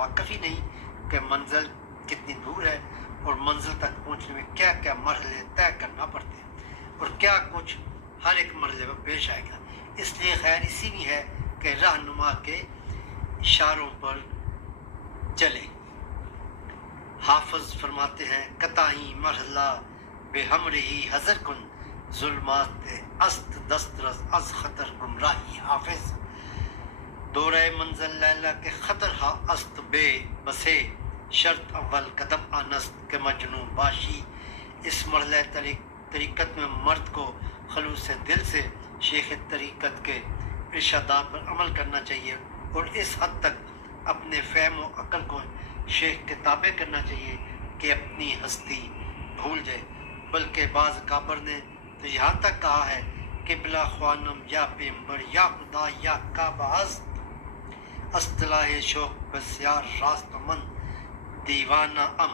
واقف ہی نہیں کہ منزل کتنی دور ہے اور منزل تک پہنچنے میں کیا کیا مرحلے طے کرنا پڑتے ہیں اور کیا کچھ ہر ایک مرحلے میں پیش آئے گا۔ اس لیے خیر اسی میں ہے کہ رہنما کے اشاروں پر چلے۔ حافظ فرماتے ہیں قطعی مرحلہ بے ہمرہی حذر کن ظلمات است دسترس از خطر گمراہی۔ حافظ دورہ منزل لیلا کے خطر ہا است بے بسے شرط اول قدم آنست کے مجنون باشی۔ اس مرحلہ طریقت میں مرد کو خلوص دل سے شیخ طریقت کے ارشادات پر عمل کرنا چاہیے اور اس حد تک اپنے فہم و عقل کو شیخ کے تابع کرنا چاہیے کہ اپنی ہستی بھول جائے۔ بلکہ بعض کابر نے تو یہاں تک کہا ہے کہ بلا خوانم یا پیمبر یا خدا یا کعبہ است اصطلاح شوق بسیار راست من دیوانہ ام